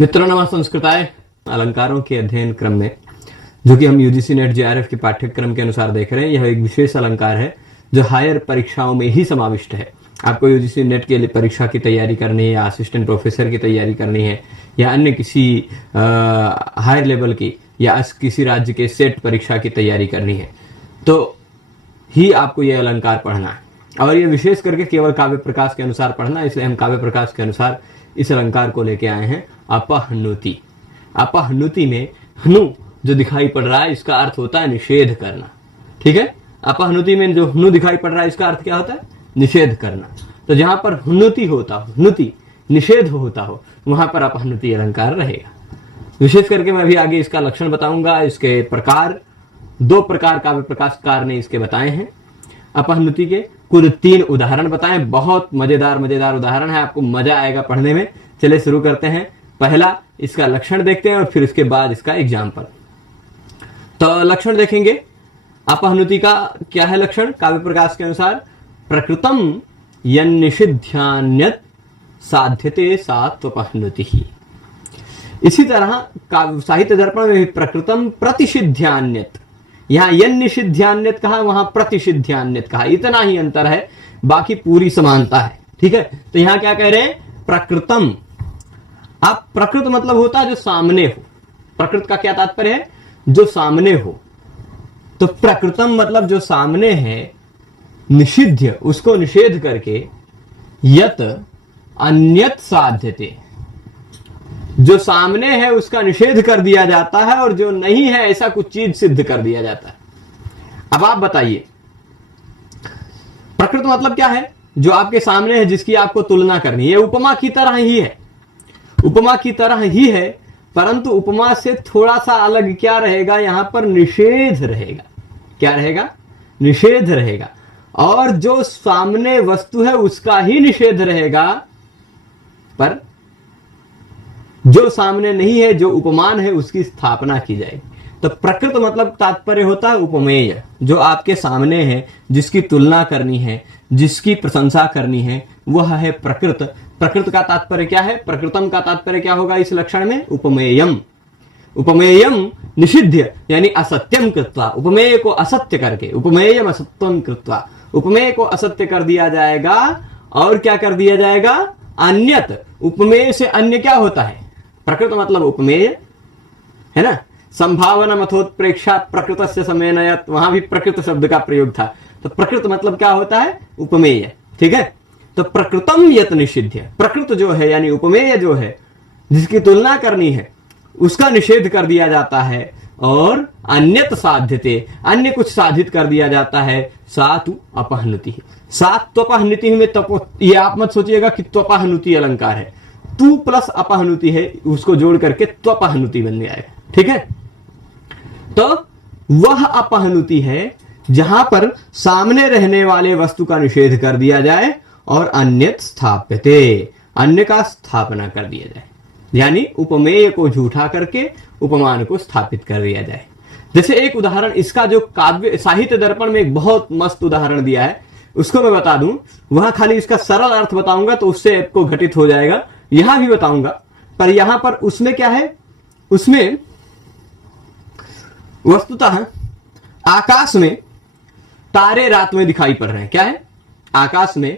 मित्रों नमः संस्कृताय। अलंकारों के अध्ययन क्रम में जो कि हम यूजीसी नेट जेआरएफ के पाठ्यक्रम के अनुसार देख रहे हैं, यह एक विशेष अलंकार है जो हायर परीक्षाओं में ही समाविष्ट है। आपको यूजीसी नेट के लिए परीक्षा की तैयारी करनी है या असिस्टेंट प्रोफेसर की तैयारी करनी है या अन्य किसी हायर लेवल की या किसी राज्य के सेट परीक्षा की तैयारी करनी है तो ही आपको यह अलंकार पढ़ना है। और ये विशेष करके केवल काव्य प्रकाश के अनुसार पढ़ना, इसलिए हम काव्य प्रकाश के अनुसार इस अलंकार को लेके आए हैं। अपहनुति। अपहनुति में हनु जो दिखाई पड़ रहा है इसका अर्थ होता है निषेध करना। ठीक है, अपहनुति में जो हनु दिखाई पड़ रहा है इसका अर्थ क्या होता है? निषेध करना। तो जहां पर हनुति होता हो, हनुति निषेध होता हो, वहां पर अपहनुति अलंकार रहेगा। विशेष करके मैं अभी आगे इसका लक्षण बताऊंगा। इसके प्रकार, दो प्रकार काव्य प्रकाशकार ने इसके बताए हैं। अपहनुति के कुल 3 उदाहरण बताएं। बहुत मजेदार उदाहरण है, आपको मजा आएगा पढ़ने में। चलिए शुरू करते हैं। पहला इसका लक्षण देखते हैं और फिर उसके बाद इसका एग्जाम्पल। तो लक्षण देखेंगे। अपहनुति का क्या है लक्षण काव्य प्रकाश के अनुसार? प्रकृतम यन्निषिध्यान्यत् साध्यते सा त्वपहनुति ही। इसी तरह साहित्य दर्पण में भी प्रकृतम प्रतिषिध्यान्यत्, यहां यन्निषिध्यान्यत् कहा, वहां प्रतिषिध्यान्यत् कहा, इतना ही अंतर है, बाकी पूरी समानता है। ठीक है, तो यहां क्या कह रहे हैं? प्रकृतम। अब प्रकृत मतलब होता है जो सामने हो। प्रकृत का क्या तात्पर्य है? जो सामने हो। तो प्रकृतम मतलब जो सामने है, निषिध्य उसको निषेध करके, यत अन्यत साध्यते, जो सामने है उसका निषेध कर दिया जाता है और जो नहीं है ऐसा कुछ चीज सिद्ध कर दिया जाता है। अब आप बताइए, प्रकृत मतलब क्या है? जो आपके सामने है, जिसकी आपको तुलना करनी है। उपमा की तरह ही है, उपमा की तरह ही है, परंतु उपमा से थोड़ा सा अलग क्या रहेगा? यहां पर निषेध रहेगा। क्या रहेगा? निषेध रहेगा। और जो सामने वस्तु है उसका ही निषेध रहेगा, पर जो सामने नहीं है, जो उपमान है, उसकी स्थापना की जाएगी। तो प्रकृत मतलब तात्पर्य होता है उपमेय, जो आपके सामने है, जिसकी तुलना करनी है, जिसकी प्रशंसा करनी है, वह है प्रकृत। प्रकृत का तात्पर्य क्या है? प्रकृतम का तात्पर्य क्या होगा इस लक्षण में? उपमेयम। उपमेयम निषिध्य यानी असत्यम कृत्वा, उपमेय को असत्य करके, उपमेयम असत्यम कृत्वा, उपमेय को असत्य कर दिया जाएगा। और क्या कर दिया जाएगा? अन्यत। उपमेय से अन्य क्या होता है? प्रकृत मतलब उपमेय है ना। संभावना मथोत्प्रेक्षा प्रकृत से समन्वयत, वहां भी प्रकृत शब्द का प्रयोग था। तो प्रकृत मतलब क्या होता है? उपमेय। ठीक है, तो प्रकृतम यत निषिध्य, प्रकृत जो है यानी उपमेय जो है, जिसकी तुलना करनी है, उसका निषेध कर दिया जाता है। और अन्यत साध्यते, अन्य कुछ साधित कर दिया जाता है। सातु अपहनुति। सात त्वपहनुति में ये आप मत सोचिएगा कि त्वपहनुति अलंकार है। तू प्लस अपहनुति है, उसको जोड़ करके त्वपहनुति बन जाएगा। ठीक है, तो वह अपहनुति है जहां पर सामने रहने वाले वस्तु का निषेध कर दिया जाए और अन्यत स्थाप्यते, अन्य का स्थापना कर दिया जाए, यानी उपमेय को झूठा करके उपमान को स्थापित कर दिया जाए। जैसे एक उदाहरण इसका जो काव्य साहित्य दर्पण में एक बहुत मस्त उदाहरण दिया है, उसको मैं बता दूं। वहां खाली इसका सरल अर्थ बताऊंगा तो उससे आपको घटित हो जाएगा। यहां भी बताऊंगा, पर यहां पर उसमें क्या है? उसमें वस्तुतः आकाश में तारे रात में दिखाई पड़ रहे हैं। क्या है? आकाश में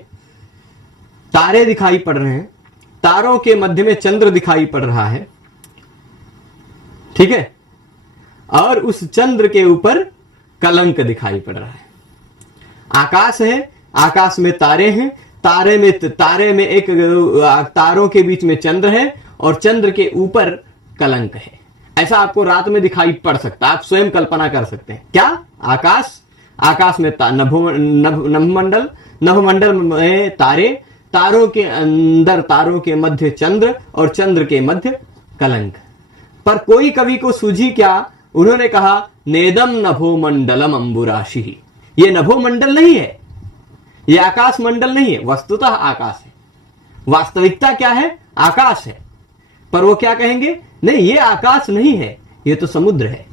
तारे दिखाई पड़ रहे हैं, तारों के मध्य में चंद्र दिखाई पड़ रहा है। ठीक है, और उस चंद्र के ऊपर कलंक दिखाई पड़ रहा है। आकाश है, आकाश में तारे हैं, तारे में एक तारों के बीच में चंद्र है और चंद्र के ऊपर कलंक है। ऐसा आपको रात में दिखाई पड़ सकता है, आप स्वयं कल्पना कर सकते हैं। क्या? आकाश में नभमंडल में तारे, तारों के अंदर, तारों के मध्य चंद्र और चंद्र के मध्य कलंक। पर कोई कवि को सूझी क्या? उन्होंने कहा नेदम नभोमंडलम अंबुराशि। ये नभोमंडल नहीं है, ये आकाश मंडल नहीं है, वस्तुतः आकाश है। वास्तविकता क्या है? आकाश है। पर वो क्या कहेंगे? नहीं, ये आकाश नहीं है, ये तो समुद्र है।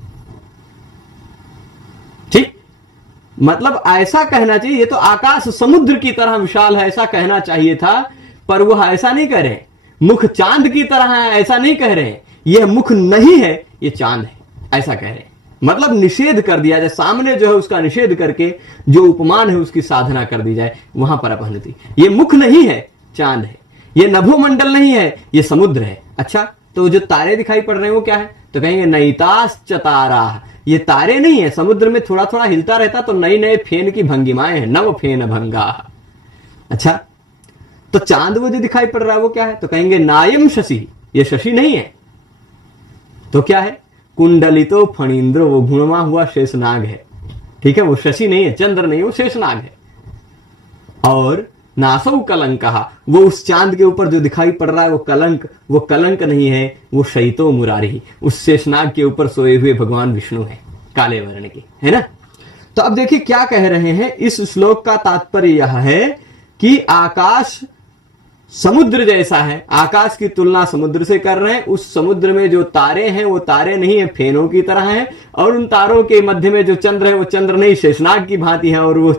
ठीक, मतलब ऐसा कहना चाहिए, ये तो आकाश समुद्र की तरह विशाल है, ऐसा कहना चाहिए था। पर वह ऐसा नहीं कह रहे, मुख चांद की तरह है, ऐसा नहीं कह रहे हैं। यह मुख नहीं है, ये चांद है, ऐसा कह रहे हैं। मतलब निषेध कर दिया जाए, सामने जो है उसका निषेध करके जो उपमान है उसकी साधना कर दी जाए, वहां पर अपहनति। ये मुख नहीं है, चांद है। ये नभोमंडल नहीं है, ये समुद्र है। अच्छा, तो जो तारे दिखाई पड़ रहे हैं वो क्या है? तो कहेंगे नैताश्च तारा, ये तारे नहीं है, समुद्र में थोड़ा थोड़ा हिलता रहता तो नई नए फेन की भंगिमाएं हैं, नव फेन भंगा। अच्छा, तो चांद वो जो दिखाई पड़ रहा है वो क्या है? तो कहेंगे नायम शशि, ये शशि नहीं है, तो क्या है? कुंडलितो फणींद्रो, वो घुड़वा हुआ शेषनाग है। ठीक है, वो शशि नहीं है, चंद्र नहीं है, वो शेषनाग है। और नासौ कलंकः, वो उस चांद के ऊपर जो दिखाई पड़ रहा है वो कलंक नहीं है, वो शयितो मुरारी, उस शेषनाग के ऊपर सोए हुए भगवान विष्णु है, काले वर्ण के, है ना। तो अब देखिए क्या कह रहे हैं। इस श्लोक का तात्पर्य यह है कि आकाश समुद्र जैसा है, आकाश की तुलना समुद्र से कर रहे हैं। उस समुद्र में जो तारे हैं वो तारे नहीं है, फेनों की तरह हैं। और उन तारों के मध्य में जो चंद्र है वो चंद्र नहीं, शेषनाग की भांति है। और वो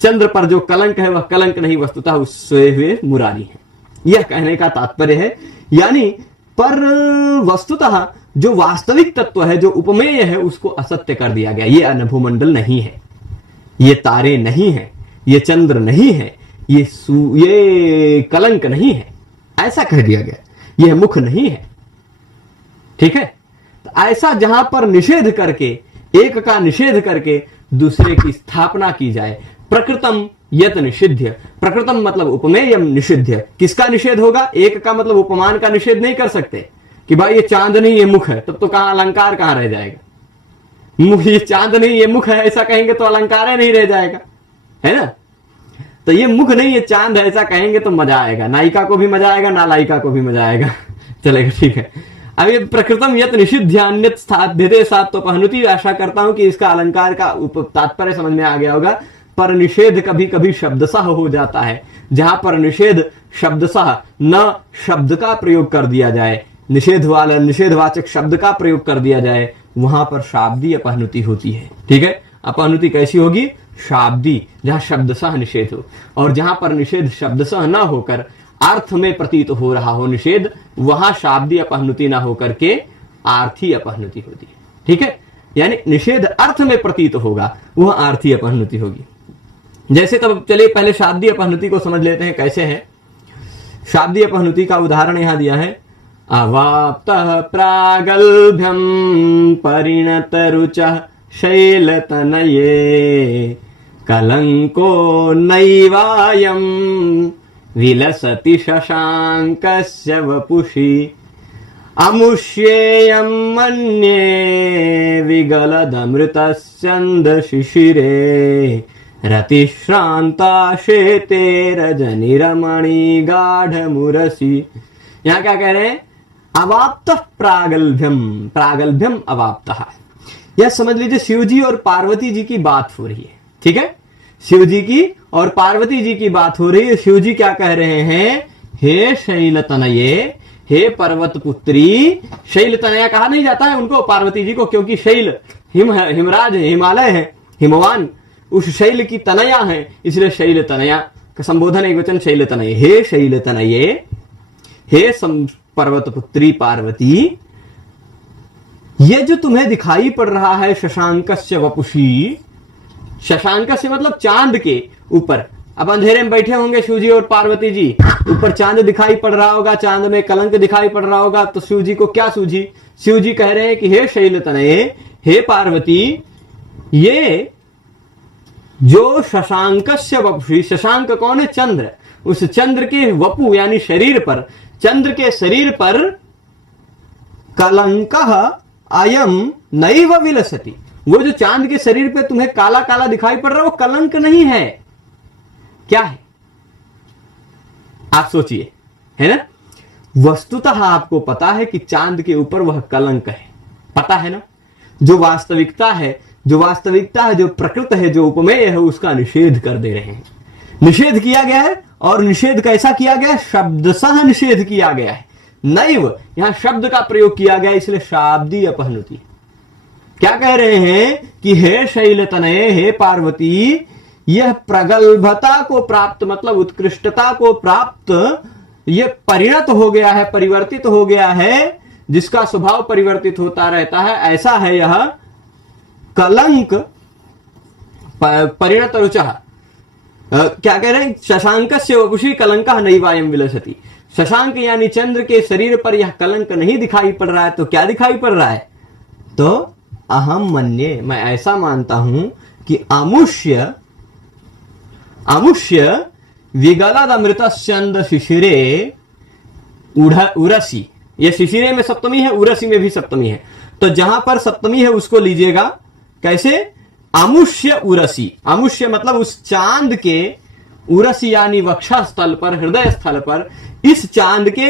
चंद्र पर जो कलंक है वह कलंक नहीं, वस्तुतः उससे हुए मुरारी है। यह कहने का तात्पर्य है। यानी पर वस्तुतः जो वास्तविक तत्व है, जो उपमेय है, उसको असत्य कर दिया गया। ये अनभुमंडल नहीं है, ये तारे नहीं है, ये चंद्र नहीं है, ये कलंक नहीं है, ऐसा कह दिया गया। यह मुख नहीं है। ठीक है, तो ऐसा जहां पर निषेध करके, एक का निषेध करके दूसरे की स्थापना की जाए। प्रकृतम यत निषिध्य, प्रकृतम मतलब उपमेयम निषिध्य, किसका निषेध होगा? एक का मतलब उपमान का निषेध नहीं कर सकते कि भाई ये चांद नहीं ये मुख है, तब तो कहां अलंकार कहां रह जाएगा। ये चांद नहीं ये मुख है ऐसा कहेंगे तो अलंकार नहीं रह जाएगा, है ना। तो ये मुख नहीं ये चांद है ऐसा कहेंगे तो मजा आएगा, नायिका को भी मजा आएगा, नालायिका को भी मजा आएगा। चलेगा, ठीक है। अब ये प्रकृतम यत निषिध्यान्यत साध्यते सात्वपहनुति, आशा करता हूं कि इसका अलंकार का तात्पर्य समझ में आ गया होगा। पर निषेध कभी कभी शब्दशः हो जाता है, जहां पर निषेध शब्दशः न शब्द का प्रयोग कर दिया जाए, निषेधवाचक शब्द का प्रयोग कर दिया जाए, वहां पर शाब्दी अपहनुति होती है। ठीक है, अपहनुति कैसी होगी? शाब्दी, जहां शब्दशः निषेध हो। और जहां पर निषेध शब्दशः न होकर अर्थ में प्रतीत हो रहा हो निषेध, वहां शाब्दी अपहनुति न होकर के आर्थी अपहनुति होती है। ठीक है, यानी निषेध अर्थ में प्रतीत होगा, वह आर्थी अपहनुति होगी। जैसे, तब चलिए पहले शाब्दी अपहनुति को समझ लेते हैं कैसे है। शाब्दी अपहनुति का उदाहरण यहां दिया है। अवाप्तः प्रागल्भ्यं परिणत रुचः शैलतनये कलंको नैवायं विलसति शशांकस्य वपुषि अमुष्येयं मन्ये विगलदमृतस्यन्द शिशिरे रतिश्रांता शेते रजनिरमणि गाढ़मुरसि। यहां क्या कह रहे हैं? अवाप्तः प्रागल्भ्यम, प्रागल्भ्यम अवाप्तः। यह समझ लीजिए शिव जी और पार्वती जी की बात हो रही है। ठीक है, शिव जी की और पार्वती जी की बात हो रही है। शिव जी क्या कह रहे हैं? हे शैलतनये, हे पर्वत पुत्री। शैलतनया कहा नहीं जाता है उनको, पार्वती जी को, क्योंकि शैल हिमराज है, हिमालय है, हिमवान, उस शैल की तनया है, इसलिए शैलतनया का संबोधन एक वचन शैलतनये। हे शैलतनये, हे पर्वत पुत्री पार्वती, ये जो तुम्हें दिखाई पड़ रहा है शशांकस्य वपुषी, शशांकस्य मतलब चांद के ऊपर। अब अंधेरे में बैठे होंगे शिव जी और पार्वती जी, ऊपर चांद दिखाई पड़ रहा होगा, चांद में कलंक दिखाई पड़ रहा होगा, तो शिव जी को क्या सूझी? शिव जी कह रहे हैं कि हे शैलतनये, हे पार्वती, ये जो शशांकस्य वपुषी, शशांक कौन है? चंद्र। उस चंद्र के वपु यानी शरीर पर, चंद्र के शरीर पर कलंकः अयम नैव विलसति, वो जो चांद के शरीर पे तुम्हें काला काला दिखाई पड़ रहा है वो कलंक नहीं है। क्या है? आप सोचिए, है ना। वस्तुतः आपको पता है कि चांद के ऊपर वह कलंक है, पता है ना। जो वास्तविकता है, जो प्रकृत है, जो उपमेय है, उसका निषेध कर दे रहे हैं। निषेध किया गया है, और निषेध कैसा किया गया? शब्दशः निषेध किया गया है। नैव, यहां शब्द का प्रयोग किया गया, इसलिए शाब्दी अपहनुति। क्या कह रहे हैं कि हे शैलतनये, हे पार्वती, यह प्रगल्भता को प्राप्त मतलब उत्कृष्टता को प्राप्त ये परिणत हो गया है, परिवर्तित हो गया है, जिसका स्वभाव परिवर्तित होता रहता है, ऐसा है यह कलंक परिणत रुचः। क्या कह रहे हैं? शशांकस्य वपुषि कलंकः नैवायं विलसति। शशांक यानी चंद्र के शरीर पर यह कलंक नहीं दिखाई पड़ रहा है, तो क्या दिखाई पड़ रहा है? तो अहम मन्ये, मैं ऐसा मानता हूं कि अमुष्य विगलद अमृतस्यंद शिशिरे उरसी। यह शिशिरे में सप्तमी है, उरसी में भी सप्तमी है, तो जहां पर सप्तमी है उसको लीजिएगा कैसे? अमुष्य उरसी। अमुष्य मतलब उस चांद के, उरसी यानी वक्षा स्थल पर, हृदय स्थल पर, इस चांद के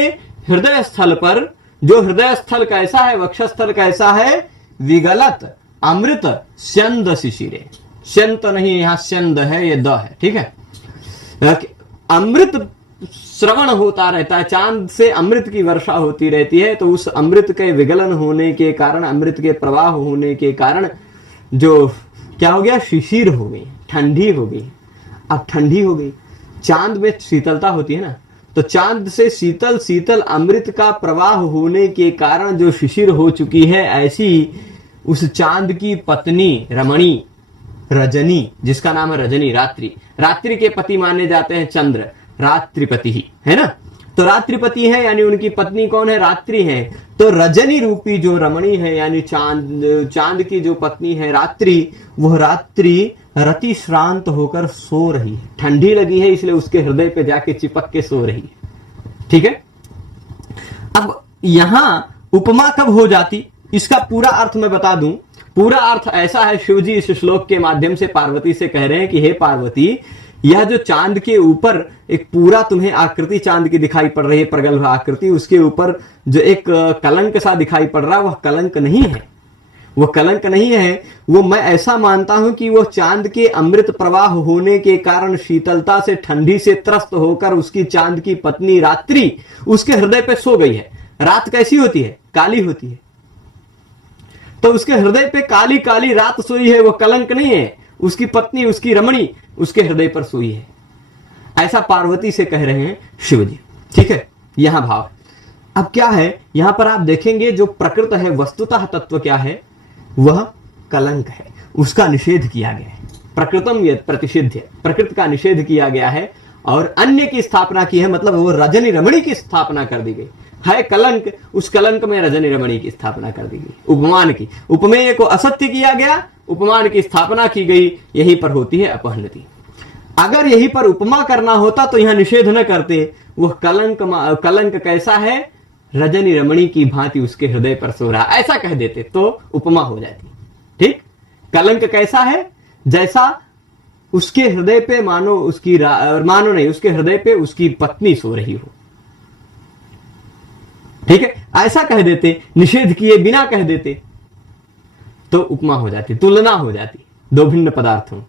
हृदय स्थल पर, जो हृदय स्थल कैसा है, वक्षस्थल कैसा है? विगलत अमृत स्यंद शिशिरे। स्यंत नहीं, यहां स्यंद है, ये द है, ठीक है। अमृत श्रवण होता रहता है, चांद से अमृत की वर्षा होती रहती है, तो उस अमृत के विगलन होने के कारण, अमृत के प्रवाह होने के कारण जो क्या हो गया? शिशिर हो गई, ठंडी हो गई। अब ठंडी हो गई, चांद में शीतलता होती है ना, तो चांद से शीतल शीतल अमृत का प्रवाह होने के कारण जो शिशिर हो चुकी है, ऐसी उस चांद की पत्नी रमणी, रजनी, जिसका नाम है रजनी, रात्रि, रात्रि के पति माने जाते हैं चंद्र, रात्रिपति ही है ना, तो रात्रिपति है यानी उनकी पत्नी कौन है? रात्रि है। तो रजनी रूपी जो रमणी है यानी चांद की जो पत्नी है रात्रि, वह रात्रि रति श्रांत होकर सो रही है, ठंडी लगी है इसलिए उसके हृदय पे जाके चिपक के सो रही है, ठीक है। अब यहां उपमा कब हो जाती, इसका पूरा अर्थ मैं बता दूं। पूरा अर्थ ऐसा है, शिवजी इस श्लोक के माध्यम से पार्वती से कह रहे हैं कि हे पार्वती, यह जो चांद के ऊपर एक पूरा तुम्हें आकृति चांद की दिखाई पड़ रही है, प्रगल्भ आकृति, उसके ऊपर जो एक कलंक सा दिखाई पड़ रहा है, वह कलंक नहीं है, वह कलंक नहीं है। वो मैं ऐसा मानता हूं कि वो चांद के अमृत प्रवाह होने के कारण शीतलता से, ठंडी से त्रस्त होकर उसकी चांद की पत्नी रात्रि उसके हृदय पे सो गई है। रात कैसी होती है? काली होती है, तो उसके हृदय पे काली काली रात सोई है, वो कलंक नहीं है। उसकी पत्नी, उसकी रमणी उसके हृदय पर सोई है, ऐसा पार्वती से कह रहे हैं शिवजी, ठीक है। यहां भाव। अब क्या है, यहां पर आप देखेंगे जो प्रकृत है, वस्तुतः तत्व क्या है? वह कलंक है, उसका निषेध किया गया है। प्रकृतम यद प्रतिषिध्य, प्रकृति का निषेध किया गया है और अन्य की स्थापना की है, मतलब वो रजनी रमणी की स्थापना कर दी गई है। कलंक, उस कलंक में रजनी रमणी की स्थापना कर दी गई, उपमान की, उपमेय को असत्य किया गया, उपमान की स्थापना की गई, यहीं पर होती है अपहनति। अगर यहीं पर उपमा करना होता तो यहां निषेध न करते। वह कलंक कैसा है? रजनी रमणी की भांति उसके हृदय पर सो रहा, ऐसा कह देते तो उपमा हो जाती, ठीक। कलंक कैसा है? जैसा उसके हृदय पे मानो उसकी मानो नहीं, उसके हृदय पे उसकी पत्नी सो रही हो, ठीक है, ऐसा कह देते, निषेध किए बिना कह देते तो उपमा हो जाती, तुलना हो जाती दो भिन्न पदार्थों।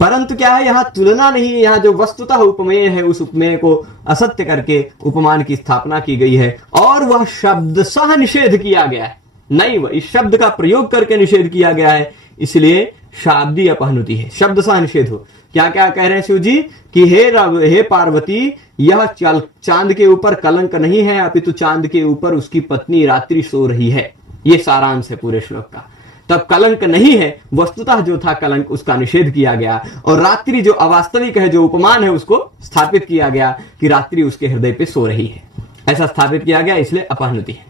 परंतु क्या है, यहां तुलना नहीं है, यहां जो वस्तुतः उपमेय है उस उपमेय को असत्य करके उपमान की स्थापना की गई है और वह शब्द सह निषेध किया गया है। नहीं, वह इस शब्द का प्रयोग करके निषेध किया गया है, इसलिए शाब्दी अपहनुति है, शब्द सह निषेध हो। क्या क्या कह रहे हैं शिव जी कि हे पार्वती, यह चांद के ऊपर कलंक नहीं है, अपितु चांद के ऊपर उसकी पत्नी रात्रि सो रही है। ये सारांश है पूरे श्लोक का। तब कलंक नहीं है, वस्तुतः जो था कलंक उसका निषेध किया गया और रात्रि जो अवास्तविक है, जो उपमान है, उसको स्थापित किया गया कि रात्रि उसके हृदय पे सो रही है, ऐसा स्थापित किया गया, इसलिए अपहनुति है,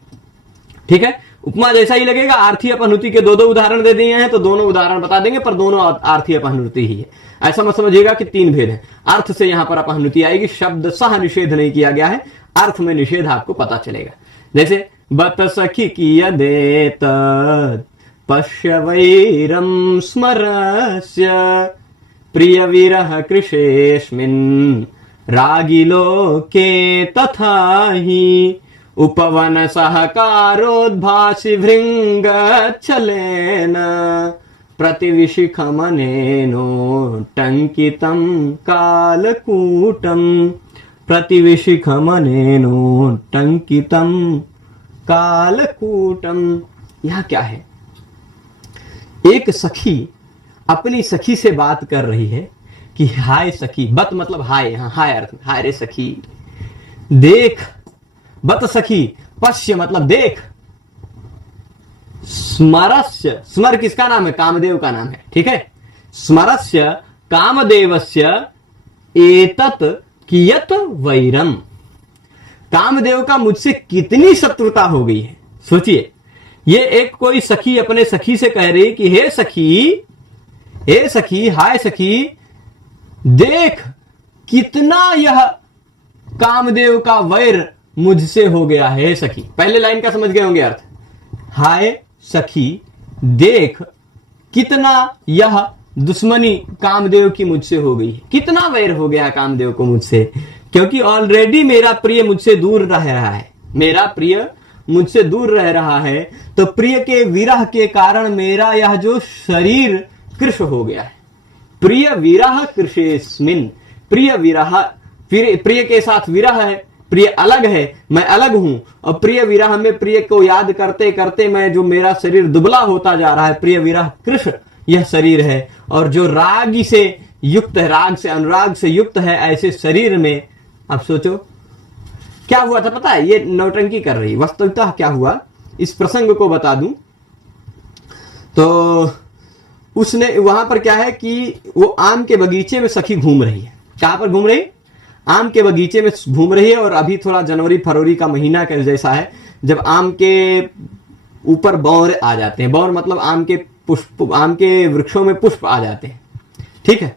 ठीक है। उपमा जैसा ही लगेगा। आर्थी अपहनुति के दो दो उदाहरण दे दिए हैं तो दोनों उदाहरण बता देंगे, पर दोनों आर्थी अपहनुति ही है। ऐसा मत समझिएगा कि तीन भेद है। अर्थ से यहां पर अपहनुति आएगी, शब्द सह निषेध नहीं किया गया है, अर्थ में निषेध आपको पता चलेगा। जैसे बत सखी कियदेत पश्य वैरम स्मरस्य प्रिय विरह कृशेस्मिन् रागिलोके तथा हि उपवन सहकारोद्भासि भृंगच्छलेन प्रतिविशिखमनेनो टंकितं कालकूटं प्रतिविशिखमनेनो टंकितं कालकूटं। यह क्या है? एक सखी अपनी सखी से बात कर रही है कि हाय सखी, बत मतलब हाय, हाय अर्थ, हाय रे सखी, देख, बत सखी, पश्य मतलब देख, स्मरस्य, स्मर किसका नाम है? कामदेव का नाम है, ठीक है। स्मरस्य कामदेवस्य एतत कियत वैरम, कामदेव का मुझसे कितनी शत्रुता हो गई है। सोचिए, ये एक कोई सखी अपने सखी से कह रही कि हे सखी, हे सखी, हाय सखी, देख कितना यह कामदेव का वैर मुझसे हो गया है। सखी, पहले लाइन का समझ गए होंगे अर्थ। हाय सखी, देख कितना यह दुश्मनी कामदेव की मुझसे हो गई है, कितना वैर हो गया कामदेव को मुझसे, क्योंकि ऑलरेडी मेरा प्रिय मुझसे दूर रह रहा है, मेरा प्रिय मुझसे दूर रह रहा है, तो प्रिय के विरह के कारण मेरा यह जो शरीर कृश हो गया है। प्रिय विरह कृशेस्मिन, प्रिय विरह, प्रिय के साथ विरह है, प्रिय अलग है, मैं अलग हूं, और प्रिय विरह में प्रिय को याद करते करते मैं जो मेरा शरीर दुबला होता जा रहा है, प्रिय विरह कृश यह शरीर है, और जो राग से युक्त है, राग से अनुराग से युक्त है, ऐसे शरीर में अब सोचो क्या हुआ था। पता है, ये नौटंकी कर रही, वास्तविकता क्या हुआ इस प्रसंग को बता दूं तो उसने वहां पर क्या है कि वो आम के बगीचे में सखी घूम रही है। कहां पर घूम रही? आम के बगीचे में घूम रही है, और अभी थोड़ा जनवरी फरवरी का महीना के जैसा है, जब आम के ऊपर बौर आ जाते हैं। बौर मतलब आम के पुष्प, आम के वृक्षों में पुष्प आ जाते हैं, ठीक है।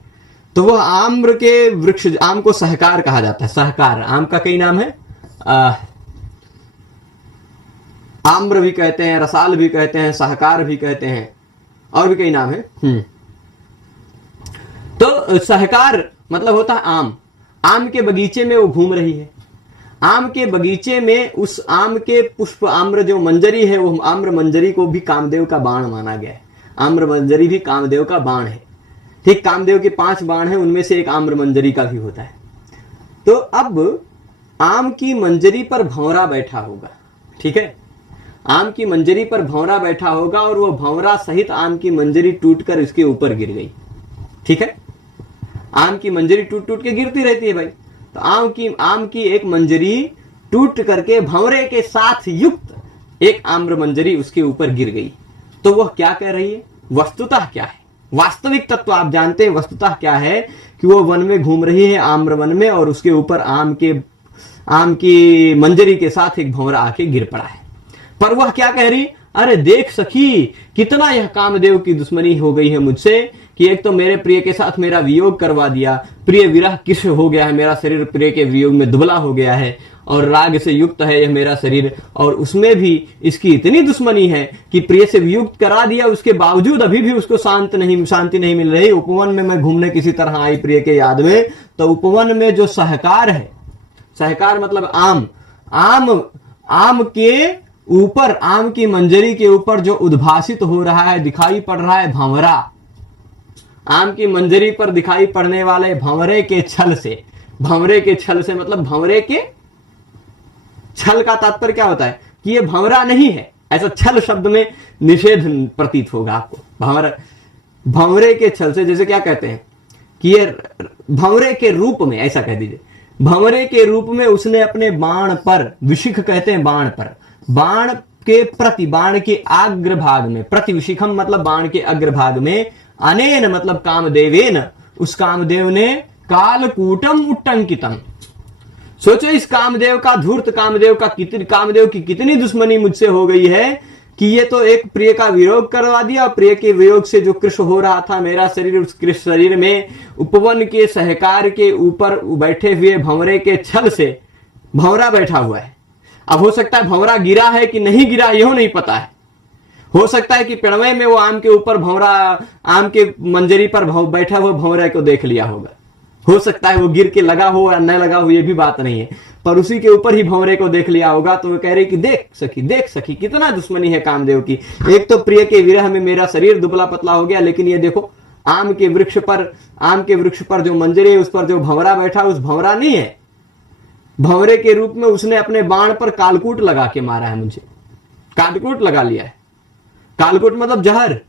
तो वह आम्र के वृक्ष, आम को सहकार कहा जाता है। सहकार, आम का कई नाम है, आम्र भी कहते हैं, रसाल भी कहते हैं, सहकार भी कहते हैं, और भी कई नाम है। तो सहकार मतलब होता है आम। आम के बगीचे में वो घूम रही है। आम के बगीचे में उस आम के पुष्प, आम्र जो मंजरी है, वो आम्र मंजरी को भी कामदेव का बाण माना गया है। आम्र मंजरी भी कामदेव का बाण है, ठीक। कामदेव के 5 बाण हैं, उनमें से एक आम्र मंजरी का भी होता है। तो अब आम की मंजरी पर भंवरा बैठा होगा, ठीक है। आम की मंजरी पर भंवरा बैठा होगा, और वो भंवरा सहित आम की मंजरी टूटकर इसके ऊपर गिर गई, ठीक है। आम की मंजरी टूट टूट के गिरती रहती है भाई। तो आम की एक मंजरी टूट करके भंवरे के साथ युक्त एक आम्र मंजरी उसके ऊपर गिर गई। तो वह क्या कह रही है? वस्तुतः क्या है? वास्तविक तत्व आप जानते हैं वस्तुतः क्या है कि वो वन में घूम रही है, आम्र वन में, और उसके ऊपर आम की मंजरी के साथ एक भंवरा आके गिर पड़ा है। पर वह क्या कह रही? अरे देख सखी, कितना यह कामदेव की दुश्मनी हो गई है मुझसे, कि एक तो मेरे प्रिय के साथ मेरा वियोग करवा दिया, प्रिय विरह कृश हो गया है, मेरा शरीर प्रिय के वियोग में दुबला हो गया है, और राग से युक्त है यह मेरा शरीर, और उसमें भी इसकी इतनी दुश्मनी है कि प्रिय से वियुक्त करा दिया, उसके बावजूद अभी भी उसको शांति नहीं मिल रही। उपवन में मैं घूमने किसी तरह आई प्रिय के याद में, तो उपवन में जो सहकार है, सहकार मतलब आम के ऊपर, आम की मंजरी के ऊपर जो उद्भासित हो रहा है, दिखाई पड़ रहा है भंवरा, आम की मंजरी पर दिखाई पड़ने वाले भंवरे के छल से, भंवरे के छल से मतलब भंवरे के छल का तात्पर्य क्या होता है कि ये भंवरा नहीं है, ऐसा छल शब्द में निषेध प्रतीत होगा आपको। भंवरे के छल से, जैसे क्या कहते हैं कि ये भंवरे के रूप में, ऐसा कह दीजिए, भंवरे के रूप में उसने अपने बाण पर, विशिख कहते हैं बाण पर, बाण के प्रति, बाण के अग्रभाग में, प्रतिविशिखम मतलब बाण के अग्रभाग में, अनेन मतलब कामदेवेन, उस कामदेव ने कालकूटम उट्टंकितम। सोचो इस कामदेव का, धूर्त कामदेव का, कामदेव की कितनी दुश्मनी मुझसे हो गई है कि ये तो एक प्रिय का वियोग करवा दिया, और प्रिय के वियोग से जो कृश हो रहा था मेरा शरीर, उस कृश शरीर में उपवन के सहकार के ऊपर बैठे हुए भंवरे के छल से भंवरा बैठा हुआ है। अब हो सकता है भंवरा गिरा है कि नहीं गिरा यह नहीं पता है, हो सकता है कि पिणवे में वो आम के ऊपर भंवरा, आम के मंजरी पर बैठा हुआ भंवरे को देख लिया होगा, हो सकता है वो गिर के लगा हो या न लगा हो, ये भी बात नहीं है, पर उसी के ऊपर ही भंवरे को देख लिया होगा। तो वो कह रही कि देख सखी कितना दुश्मनी है कामदेव की, एक तो प्रिय के विरह में मेरा शरीर दुबला पतला हो गया, लेकिन ये देखो आम के वृक्ष पर जो मंजरी है, उस पर जो भंवरा बैठा, उस भंवरा नहीं है, भंवरे के रूप में उसने अपने बाण पर कालकूट लगा के मारा है, मुझे कालकूट लगा लिया है। कालकूट मतलब जहर,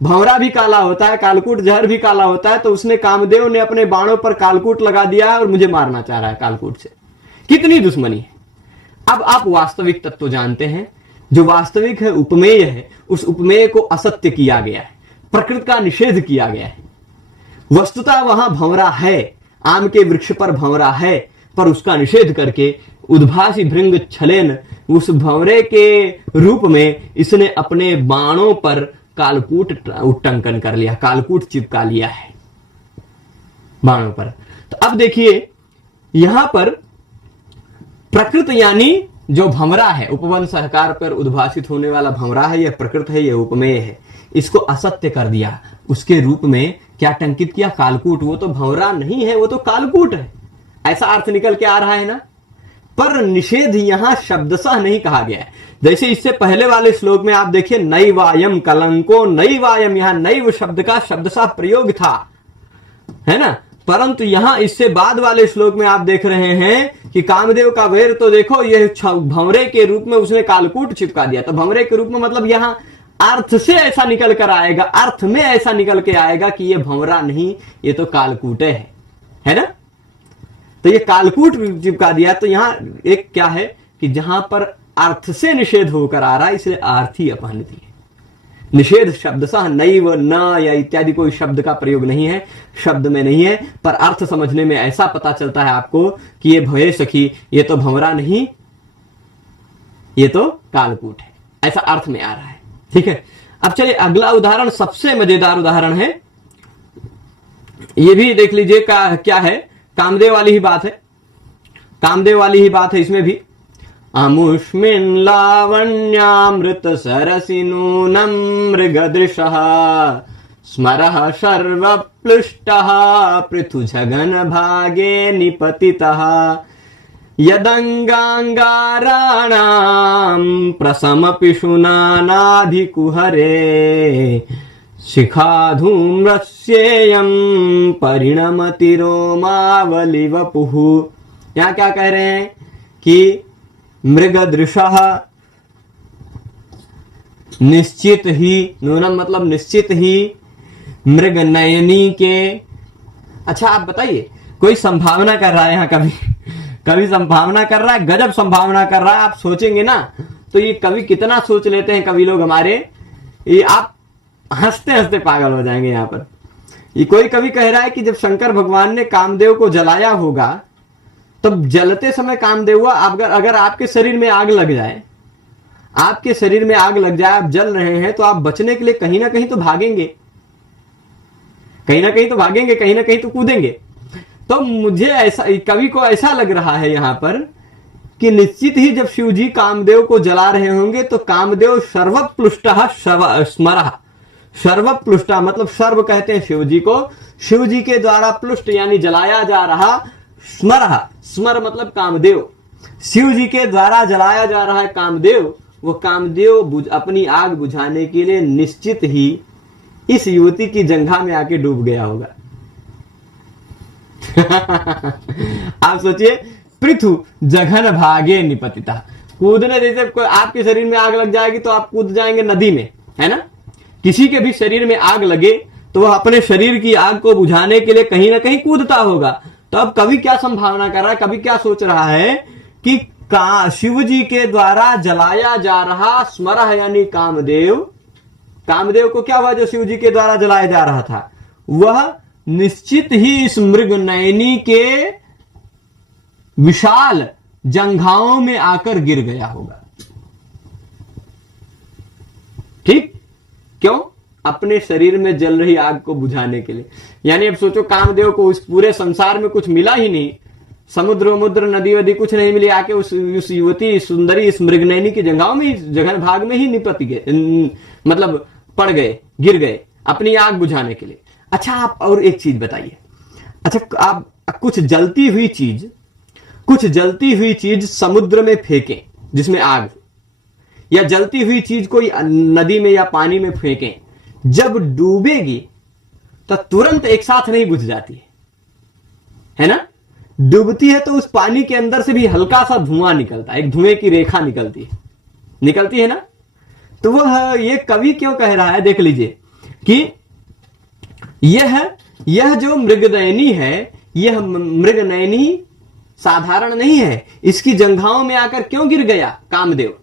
भंवरा भी काला होता है, कालकूट जहर भी काला होता है, तो उसने, कामदेव ने अपने बाणों पर कालकूट लगा दिया और मुझे मारना चाह रहा है कालकूट से। कितनी दुश्मनी है। अब आप वास्तविक तत्व जानते हैं, जो वास्तविक है, उपमेय है, उस उपमेय को असत्य किया गया है, प्रकृति का निषेध किया गया है। वस्तुतः वहां भंवरा है, आम के वृक्ष पर भंवरा है, पर उसका निषेध करके उद्भासी भृंग छलेन उस भंवरे के रूप में इसने अपने बाणों पर कालकूट उट्टंकन कर लिया, कालकूट चिपका लिया है बाणों पर। तो अब देखिए यहां पर प्रकृति यानी जो भंवरा है, उपवन सहकार पर उद्भासित होने वाला भंवरा है, यह प्रकृति है, यह उपमेय है, इसको असत्य कर दिया। उसके रूप में क्या टंकित किया? कालकूट। वो तो भंवरा नहीं है, वो तो कालकूट है, ऐसा अर्थ निकल के आ रहा है ना। पर निषेध यहां शब्दशः नहीं कहा गया है। जैसे इससे पहले वाले श्लोक में आप देखिए नैवायम कलंको, नैवायम, यहां नैव शब्द का शब्दशः प्रयोग था, है ना। परंतु यहां इससे बाद वाले श्लोक में आप देख रहे हैं कि कामदेव का वैर तो देखो, यह भंवरे के रूप में उसने कालकूट चिपका दिया। तो भंवरे के रूप में मतलब यहां अर्थ से ऐसा निकल कर आएगा, अर्थ में ऐसा निकल के आएगा कि यह भंवरा नहीं, ये तो कालकूट है ना। तो ये कालकूट चिपका दिया। तो यहां एक क्या है कि जहां पर अर्थ से निषेध होकर आ रहा है, इसे अर्थी अपहनति है। निषेध शब्दशः नैव, न या इत्यादि कोई शब्द का प्रयोग नहीं है, शब्द में नहीं है, पर अर्थ समझने में ऐसा पता चलता है आपको कि ये भये सखी, ये तो भंवरा नहीं, ये तो कालकूट है, ऐसा अर्थ में आ रहा है। ठीक है। अब चलिए अगला उदाहरण, सबसे मजेदार उदाहरण है, ये भी देख लीजिए क्या है, कामदेव वाली ही बात है, कामदेव वाली ही बात है इसमें भी। अमुष्मिन् लावण्यामृत सरसि नूनं मृगदृशः स्मरः सर्वप्लुष्टः पृथुझगन भागे निपतितः यदंगांगाराणां प्रसमपिशुनानाधिकुहरे शिखाधूम्रस्येयं परिणमति रोमावलिवपुः। यहां क्या कह रहे हैं कि मृगदृशः निश्चित ही, नूनम मतलब निश्चित ही, मृग नयनी के। अच्छा आप बताइए, कोई संभावना कर रहा है यहां, कभी संभावना कर रहा है, गजब संभावना कर रहा है। आप सोचेंगे ना तो ये कवि कितना सोच लेते हैं कवि लोग हमारे, ये आप हंसते हंसते पागल हो जाएंगे। यहां पर ये कोई कवि कह रहा है कि जब शंकर भगवान ने कामदेव को जलाया होगा, तब जलते समय कामदेव हुआ, अगर आपके शरीर में आग लग जाए, आपके शरीर में आग लग जाए, आप जल रहे हैं, तो आप बचने के लिए कहीं ना कहीं तो भागेंगे, कहीं ना कहीं तो भागेंगे, कहीं ना कहीं तो कूदेंगे। तो मुझे ऐसा, कवि को ऐसा लग रहा है यहां पर कि निश्चित ही जब शिव जी कामदेव को जला रहे होंगे तो कामदेव सर्वप्लुष्टः स्मरः, सर्वप्लुष्टः मतलब सर्व कहते हैं शिव जी को, शिव जी के द्वारा प्लुष्ट यानी जलाया जा रहा, स्मरः, स्मर मतलब कामदेव, शिव जी के द्वारा जलाया जा रहा है कामदेव। वो कामदेव अपनी आग बुझाने के लिए निश्चित ही इस युवती की जंघा में आके डूब गया होगा। आप सोचिए, पृथु जघन भागे निपतिता, कूदने, जैसे आपके शरीर में आग लग जाएगी तो आप कूद जाएंगे नदी में, है ना। किसी के भी शरीर में आग लगे तो वह अपने शरीर की आग को बुझाने के लिए कहीं ना कहीं कूदता होगा। तो अब कवि क्या संभावना कर रहा है, कवि क्या सोच रहा है कि शिव जी के द्वारा जलाया जा रहा स्मरः यानी कामदेव, कामदेव को क्या हुआ जो शिव जी के द्वारा जलाया जा रहा था, वह निश्चित ही इस मृग नयनी के विशाल जंघाओं में आकर गिर गया होगा। ठीक, क्यों? अपने शरीर में जल रही आग को बुझाने के लिए। यानी अब सोचो, कामदेव को उस पूरे संसार में कुछ मिला ही नहीं, समुद्र वमुद्र नदी वदी कुछ नहीं मिली, आके उस युवती सुंदरी इस मृगनयनी की जंघाओं में, जघन भाग में ही निपट गए, मतलब पड़ गए, गिर गए अपनी आग बुझाने के लिए। अच्छा आप और एक चीज बताइए, अच्छा आप कुछ जलती हुई चीज समुद्र में फेंकें जिसमें आग, या जलती हुई चीज कोई नदी में या पानी में फेंकें, जब डूबेगी तो तुरंत एक साथ नहीं बुझ जाती है ना। डूबती है तो उस पानी के अंदर से भी हल्का सा धुआं निकलता है, एक धुएं की रेखा निकलती है ना। तो वह ये कवि क्यों कह रहा है, देख लीजिए कि यह जो मृगनयनी है, यह मृगनयनी साधारण नहीं है। इसकी जंघाओं में आकर क्यों गिर गया कामदेव?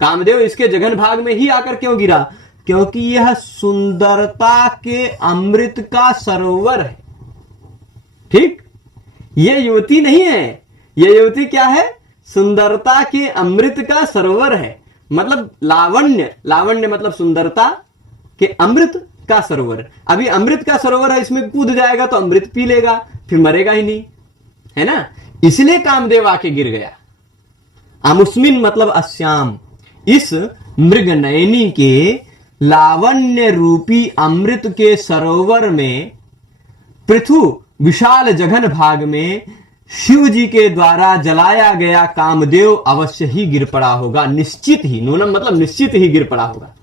कामदेव इसके जघन भाग में ही आकर क्यों गिरा? क्योंकि यह सुंदरता के अमृत का सरोवर है। ठीक, यह युवती नहीं है, यह युवती क्या है? सुंदरता के अमृत का सरोवर है। मतलब लावण्य, लावण्य मतलब सुंदरता के अमृत का सरोवर। अभी अमृत का सरोवर है, इसमें कूद जाएगा तो अमृत पी लेगा, फिर मरेगा ही नहीं, है ना? इसलिए कामदेव आके गिर गया। अमुस्मिन मतलब अस्याम, इस मृग नयनी के लावण्य रूपी अमृत के सरोवर में, पृथु विशाल जघन भाग में शिव जी के द्वारा जलाया गया कामदेव अवश्य ही गिर पड़ा होगा। निश्चित ही, नूनम मतलब निश्चित ही गिर पड़ा होगा।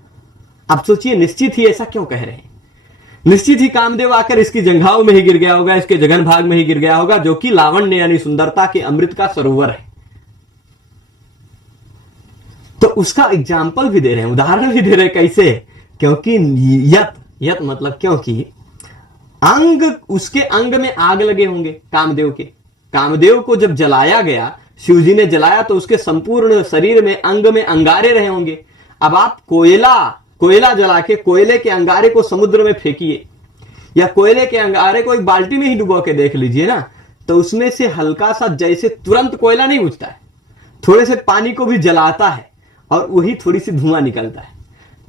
अब सोचिए, निश्चित ही ऐसा क्यों कह रहे हैं? निश्चित ही कामदेव आकर इसकी जंघाओं में ही गिर गया होगा, इसके जघन भाग में ही गिर गया होगा, जो कि लावण्य यानी सुंदरता के अमृत का सरोवर है। तो उसका एग्जाम्पल भी दे रहे हैं, उदाहरण भी दे रहे हैं। कैसे? क्योंकि यत, यत मतलब क्योंकि अंग, उसके अंग में आग लगे होंगे कामदेव के। कामदेव को जब जलाया गया, शिव जी ने जलाया, तो उसके संपूर्ण शरीर में, अंग में अंगारे रहे होंगे। अब आप कोयला जला के कोयले के अंगारे को समुद्र में फेंकिए, या कोयले के अंगारे को एक बाल्टी में ही डुबो के देख लीजिए ना, तो उसमें से हल्का सा, जैसे तुरंत कोयला नहीं बुझता है, थोड़े से पानी को भी जलाता है और वही थोड़ी सी धुआं निकलता है,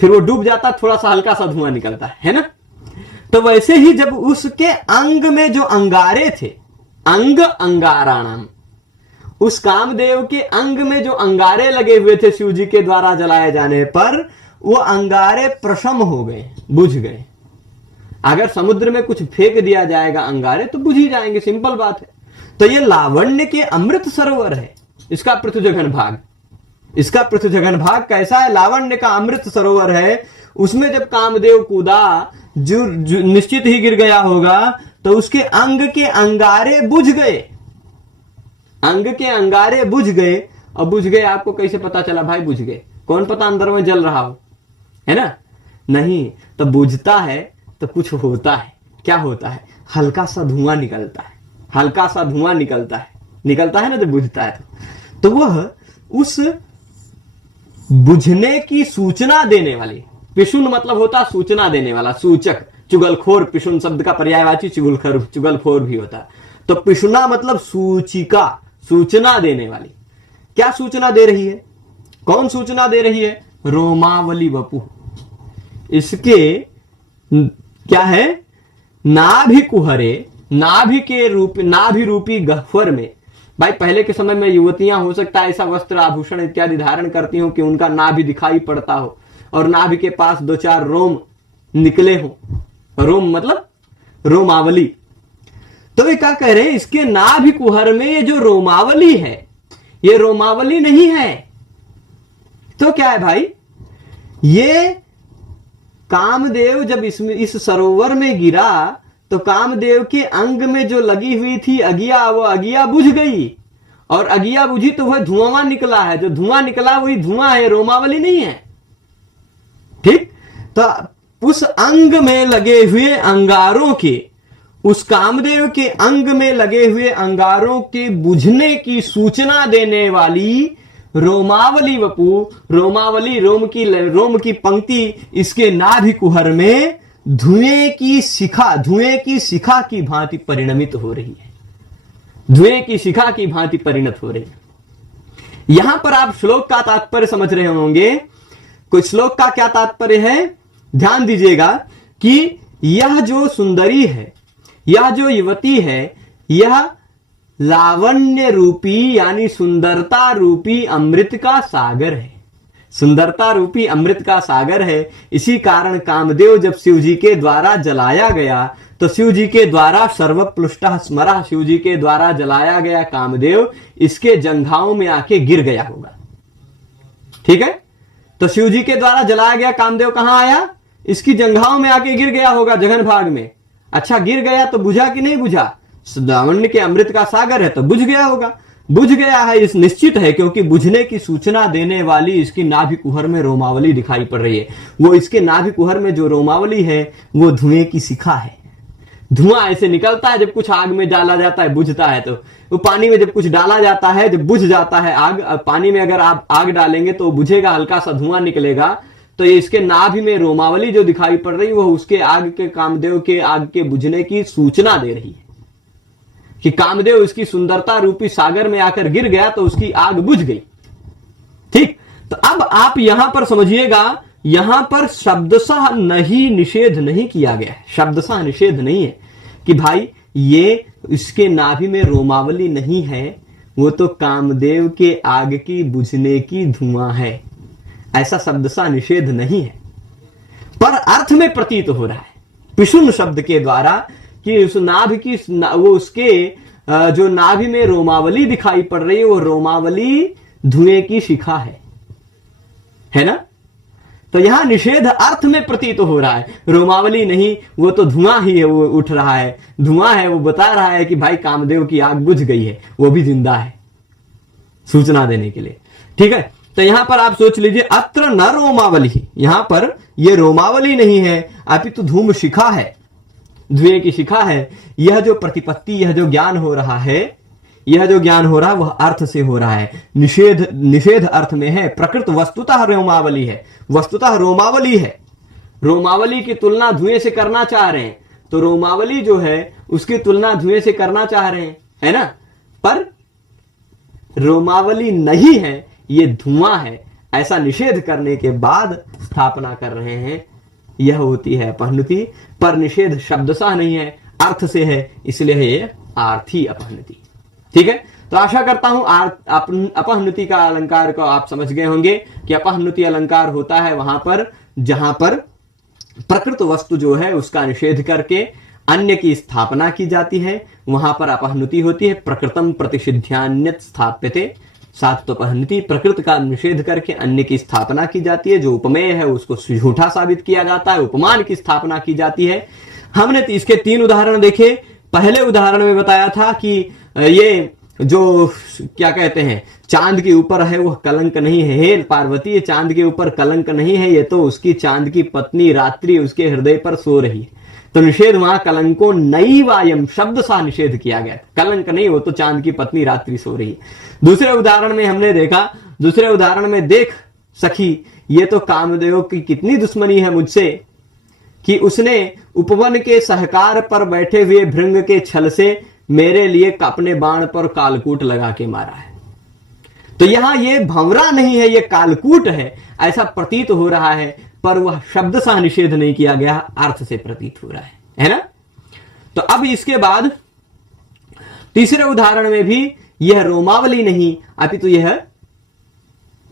फिर वो डूब जाता है, थोड़ा सा हल्का सा धुआं निकलता है ना? तो वैसे ही जब उसके अंग में जो अंगारे थे, अंग अंगाराणाम, उस कामदेव के अंग में जो अंगारे लगे हुए थे शिव जी के द्वारा जलाए जाने पर, वो अंगारे प्रशम हो गए, बुझ गए। अगर समुद्र में कुछ फेंक दिया जाएगा अंगारे तो बुझ ही जाएंगे, सिंपल बात है। तो ये लावण्य के अमृत सरोवर है इसका पृथुजघन भाग। इसका पृथुजघन भाग कैसा है? लावण्य का अमृत सरोवर है। उसमें जब कामदेव कूदा, जो निश्चित ही गिर गया होगा, तो उसके अंग के अंगारे बुझ गए, अंग के अंगारे बुझ गए। और बुझ गए, आपको कैसे पता चला भाई बुझ गए? कौन पता अंदर में जल रहा हो, है ना? नहीं, तो बुझता है तो कुछ होता है। क्या होता है? हल्का सा धुआं निकलता है, हल्का सा धुआं निकलता है ना, जब बुझता है तो वह उस बुझने की सूचना देने वाली, पिशुन मतलब होता सूचना देने वाला, सूचक, चुगलखोर, पिशुन शब्द का पर्यायवाची चुगलखोर भी होता है। तो पिशुना मतलब सूचिका, सूचना देने वाली। क्या सूचना दे रही है? कौन सूचना दे रही है? रोमावली वपु। इसके क्या है? नाभि कुहरे, नाभि के रूप, नाभि रूपी गह्वर में। भाई पहले के समय में युवतियां हो सकता है ऐसा वस्त्र आभूषण इत्यादि धारण करती हो कि उनका नाभि दिखाई पड़ता हो और नाभि के पास 2-4 रोम निकले हो। रोम मतलब रोमावली। तो वे क्या कह रहे हैं? इसके नाभि कुहर में ये जो रोमावली है, ये रोमावली नहीं है तो क्या है भाई? ये कामदेव जब इस सरोवर में गिरा तो कामदेव के अंग में जो लगी हुई थी अगिया, वो अगिया बुझ गई, और अगिया बुझी तो वह धुआं निकला है। जो धुआं निकला वही धुआं है, रोमावली नहीं है। ठीक, तो उस अंग में लगे हुए अंगारों के, उस कामदेव के अंग में लगे हुए अंगारों के बुझने की सूचना देने वाली रोमावली वपु, रोमावली रोम की पंक्ति इसके नाभि कुहर में धुएं की शिखा की भांति परिणमित हो रही है। धुएं की शिखा की भांति परिणत हो रही है। यहां पर आप श्लोक का तात्पर्य समझ रहे होंगे। कुछ श्लोक का क्या तात्पर्य है? ध्यान दीजिएगा कि यह जो सुंदरी है, यह जो युवती है, यह लावण्य रूपी यानी सुंदरता रूपी अमृत का सागर है। सुंदरता रूपी अमृत का सागर है। इसी कारण कामदेव जब शिव जी के द्वारा जलाया गया तो शिव जी के द्वारा सर्वप्लुष्टः स्मरः, शिव जी के द्वारा जलाया गया कामदेव इसके जंघाओं में आके गिर गया होगा। ठीक है, तो शिव जी के द्वारा जलाया गया कामदेव कहां आया? इसकी जंघाओं में आके गिर गया होगा, जघन भाग में। अच्छा, गिर गया तो बुझा कि नहीं बुझा? लावण्य के अमृत का सागर है तो बुझ गया होगा। बुझ गया है इस निश्चित है, क्योंकि बुझने की सूचना देने वाली इसकी नाभि कुहर में रोमावली दिखाई पड़ रही है। वो इसके नाभि कुहर में जो रोमावली है वो धुएं की शिखा है। धुआं ऐसे निकलता है जब कुछ आग में डाला जाता है, बुझता है। तो वो पानी में जब कुछ डाला जाता है, जब बुझ जाता है आग, पानी में अगर आप आग डालेंगे तो बुझेगा, हल्का सा धुआं निकलेगा। तो इसके नाभि में रोमावली जो दिखाई पड़ रही है वह उसके आग के, कामदेव के आग के बुझने की सूचना दे रही है कि कामदेव उसकी सुंदरता रूपी सागर में आकर गिर गया तो उसकी आग बुझ गई। ठीक, तो अब आप यहां पर समझिएगा, यहां पर शब्दशः नहीं निषेध नहीं किया गया है, शब्दशः निषेध नहीं है कि भाई ये इसके नाभि में रोमावली नहीं है, वो तो कामदेव के आग की बुझने की धुआं है, ऐसा शब्दशः निषेध नहीं है। पर अर्थ में प्रतीत हो रहा है पिशुन शब्द के द्वारा कि उस नाभि की, वो उसके जो नाभि में रोमावली दिखाई पड़ रही है वो रोमावली धुएं की शिखा है ना। तो यहां निषेध अर्थ में प्रतीत हो रहा है, रोमावली नहीं, वो तो धुआं ही है, वो उठ रहा है, धुआं है, वो बता रहा है कि भाई कामदेव की आग बुझ गई है, वो भी जिंदा है, सूचना देने के लिए। ठीक है, तो यहां पर आप सोच लीजिए, अत्र न रोमावली, यहां पर ये रोमावली नहीं है अपितु धूम शिखा है, धुएं की शिखा है। यह जो प्रतिपत्ति, यह जो ज्ञान हो रहा है, यह जो ज्ञान हो रहा है वह अर्थ से हो रहा है, निषेध अर्थ में है। प्रकृत वस्तुतः रोमावली है, वस्तुतः रोमावली है। रोमावली की तुलना धुएं से करना चाह रहे हैं, तो रोमावली जो है उसकी तुलना धुएं से करना चाह रहे हैं, है ना। पर रोमावली नहीं है, ये धुआं है, ऐसा निषेध करने के बाद स्थापना कर रहे हैं, यह होती है अपहनुति। पर निषेध शब्दशः नहीं है, अर्थ से है, इसलिए है ये आर्थी अपहनुति। ठीक है, तो आशा करता हूं अपहनुति का अलंकार को आप समझ गए होंगे कि अपहनुति अलंकार होता है वहां पर जहां पर प्रकृत वस्तु जो है उसका निषेध करके अन्य की स्थापना की जाती है, वहां पर अपहनुति होती है। प्रकृतम प्रतिषिध्यान्यत स्थाप्यते, सात अपहनुति, प्रकृत का निषेध करके अन्य की स्थापना की जाती है, जो उपमेय है उसको झूठा साबित किया जाता है, उपमान की स्थापना की जाती है। हमने इसके 3 उदाहरण देखे। पहले उदाहरण में बताया था कि ये जो क्या कहते हैं चांद के ऊपर है वह कलंक नहीं है, हे पार्वती ये चांद के ऊपर कलंक नहीं है, ये तो उसकी चांद की पत्नी रात्रि उसके हृदय पर सो रही है। तो निषेध वहां कलंको नैवायम शब्द सा निषेध किया गया, कलंक नहीं, वो तो चांद की पत्नी रात्रि सो रही है। दूसरे उदाहरण में हमने देखा, दूसरे उदाहरण में देख सखी ये तो कामदेव की कितनी दुश्मनी है मुझसे कि उसने उपवन के सहकार पर बैठे हुए भृंग के छल से मेरे लिए अपने बाण पर कालकूट लगा के मारा है। तो यहां ये भंवरा नहीं है, ये कालकूट है, ऐसा प्रतीत हो रहा है, पर वह शब्द सा निषेध नहीं किया गया, अर्थ से प्रतीत हो रहा है ना। तो अब इसके बाद तीसरे उदाहरण में भी यह रोमावली नहीं अपितु यह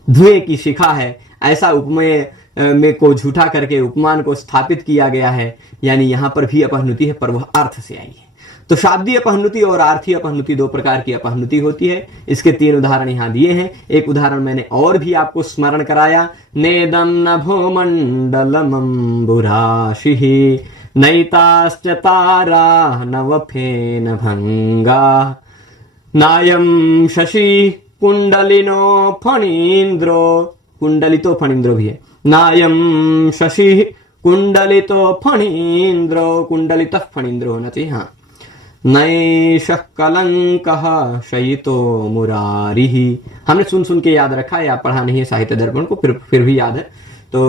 धुएं की शिखा है, ऐसा उपमेय में को झूठा करके उपमान को स्थापित किया गया है। यानी यहां पर भी अपहनुति है, पर वह अर्थ से आई है। तो शाब्दीय अपहनुति और आर्थी अपहनुति 2 प्रकार की अपहनुति होती है। इसके 3 उदाहरण यहां दिए हैं। एक उदाहरण मैंने और भी आपको स्मरण कराया, नेदम नभो मंडलमंबुराशिः नैताश्च तारा नवफेन भंगा नायम शशि कुंडलिनो फणीन्द्रो, कुंडलितो फणीन्द्रो भी है, नायम शशि कुंडलितो फणीन्द्रो, कुंडलितः फणीन्द्रो होना चाहिए, हाँ। नैषः कलंकः शयितो मुरारिः, हमने सुन के याद रखा है, या पढ़ा नहीं है साहित्य दर्पण को, फिर भी याद है। तो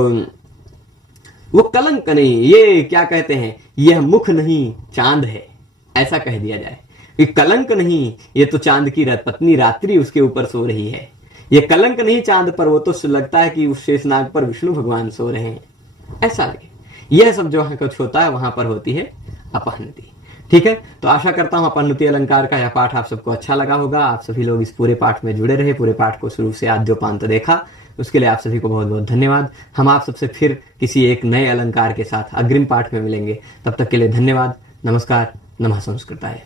वो कलंक नहीं, ये क्या कहते हैं, यह मुख नहीं चांद है, ऐसा कह दिया जाए। ये कलंक नहीं, ये तो चांद की पत्नी रात्रि उसके ऊपर सो रही है। ये कलंक नहीं चांद पर, वो तो लगता है कि उस शेषनाग पर विष्णु भगवान सो रहे हैं, ऐसा लगे। यह सब जो कुछ होता है वहां पर होती है अपहनुति। ठीक है, तो आशा करता हूं अपहनुति अलंकार का यह पाठ आप सबको अच्छा लगा होगा। आप सभी लोग इस पूरे पाठ में जुड़े रहे, पूरे पाठ को शुरू से आद्योपांत देखा, उसके लिए आप सभी को बहुत बहुत धन्यवाद। हम आप सबसे फिर किसी एक नए अलंकार के साथ अग्रिम पाठ में मिलेंगे, तब तक के लिए धन्यवाद। नमस्कार। नमः संस्कृताय।